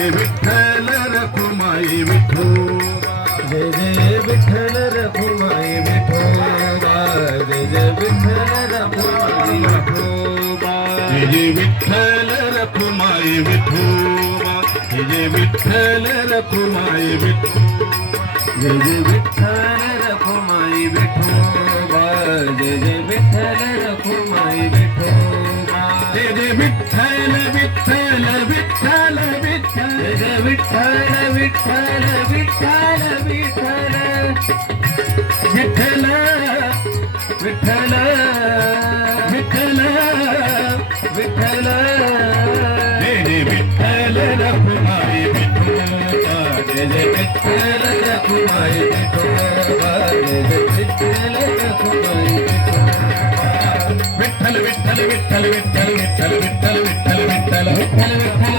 जय विठ्ठल रखुमाई विठो जय जय विठ्ठल रखुमाई विठो जय जय विठ्ठल रखुमाई विठो जय जय विठ्ठल रखुमाई विठो जय जय विठ्ठल रखुमाई विठो जय जय विठ्ठल रखुमाई विठो जय जय विठ्ठल रखुमाई विठो जय जय विठ्ठल விட்டல விட்டல விட்டல விட்டல விட்டல விட்டல விட்டல விட்டல விட்டல ரகுமாய் விட்டல விட்டல ரகுமாய் விட்டல ரகுமாய் விட்டல விட்டல விட்டல விட்டல விட்டல விட்டல விட்டல விட்டல விட்டல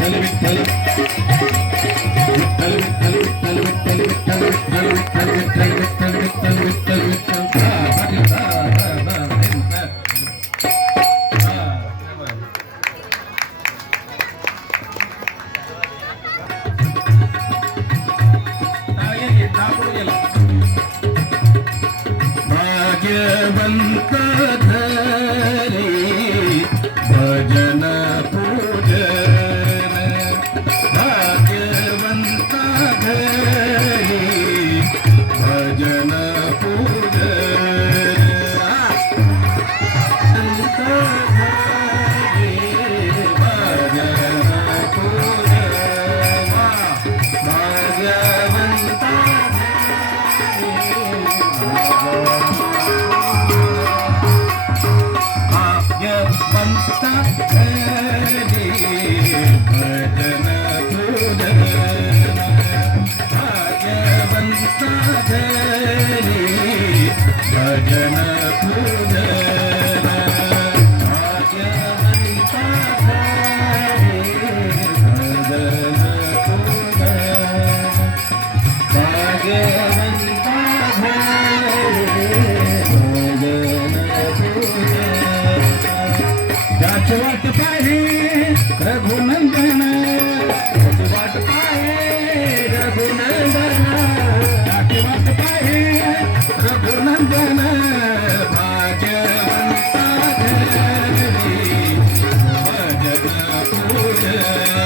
தழுவி தழுவி Yeah.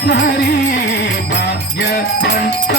असणारी भाग्य पंत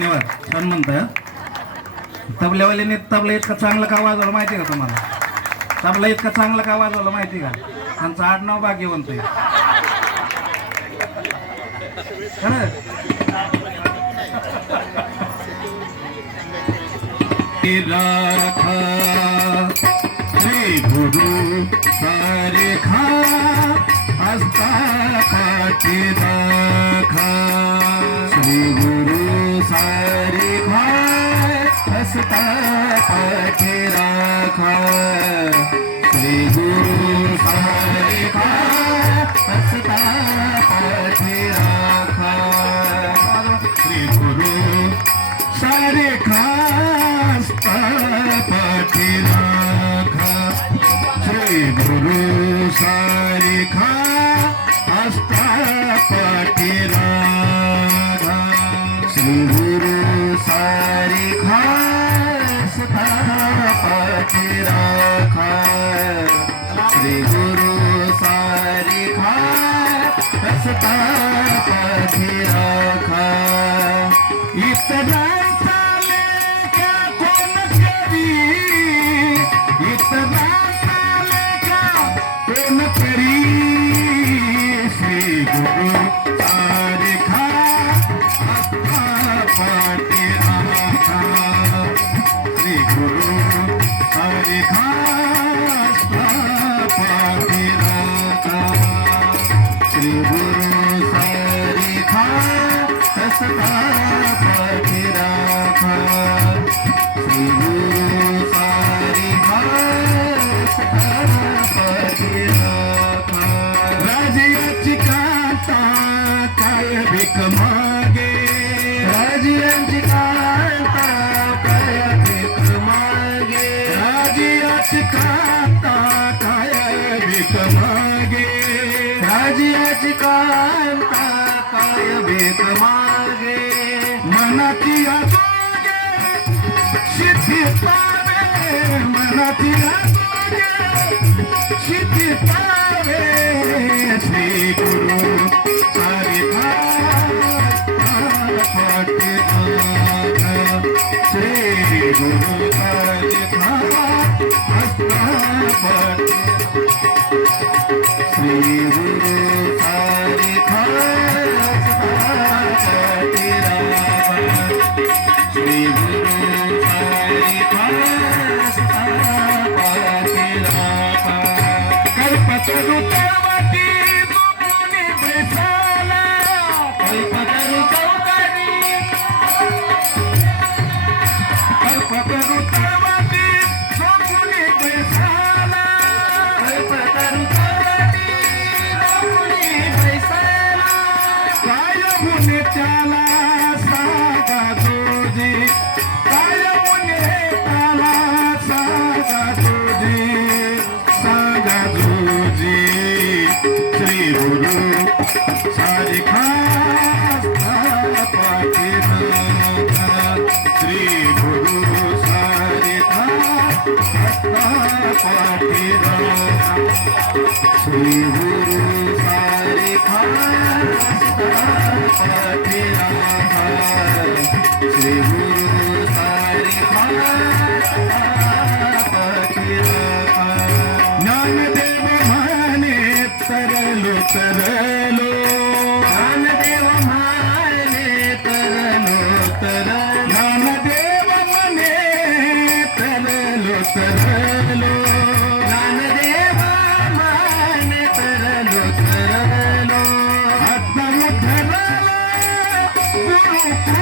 धन्यवाद छान म्हणताय तबल्यावाल्याने तबला इतका चांगला का वाजवला माहिती का तुम्हाला तबला इतका चांगला का वाजवला माहिती का आमचं आडनाव भाग्यवंत खा असता श्री गुरु श्री Thank you.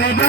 Bye-bye.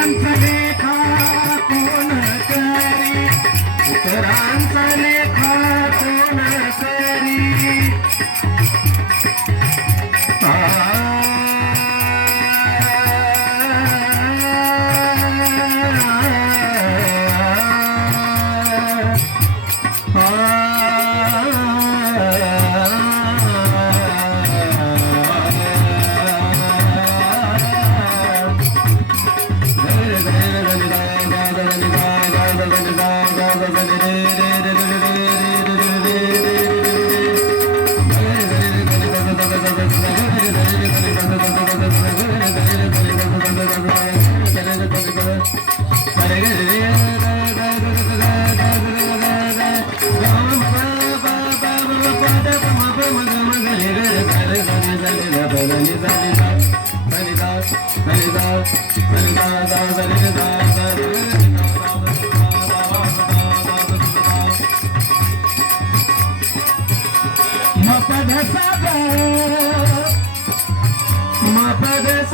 ಪ್ರದೇಶ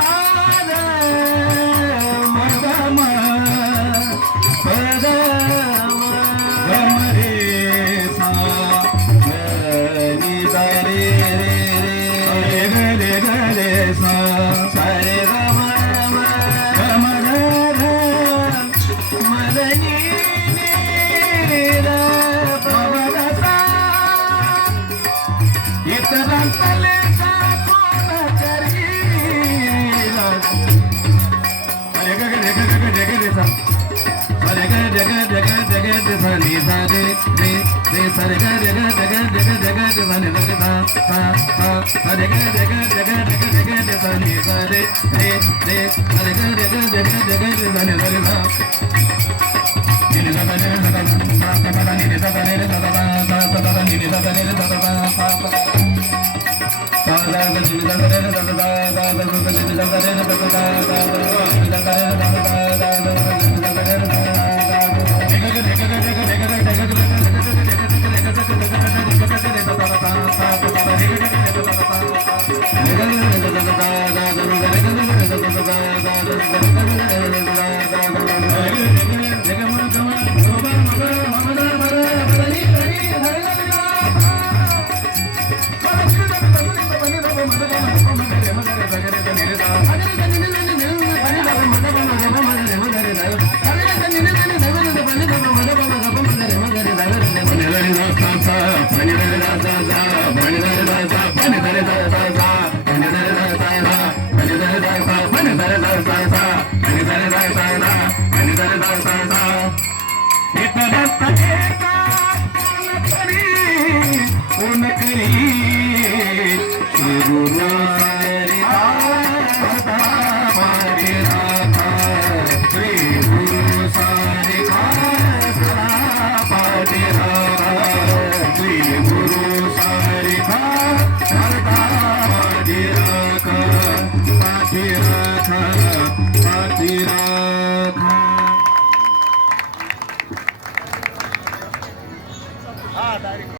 గజ ధని ధరే రే రే సరి గజ గజ గజ గజ ధని ధని ధా ధా ధా సరి గజ గజ గజ గజ గజ ధని ధరే రే రే సరి గజ గజ గజ గజ ధని ధని ధా నిని ధని ధని ధని ధని నిని ధని ధని ధని ధని నిని ధని ధని ధని ధని ధని ధని ధని Thank you.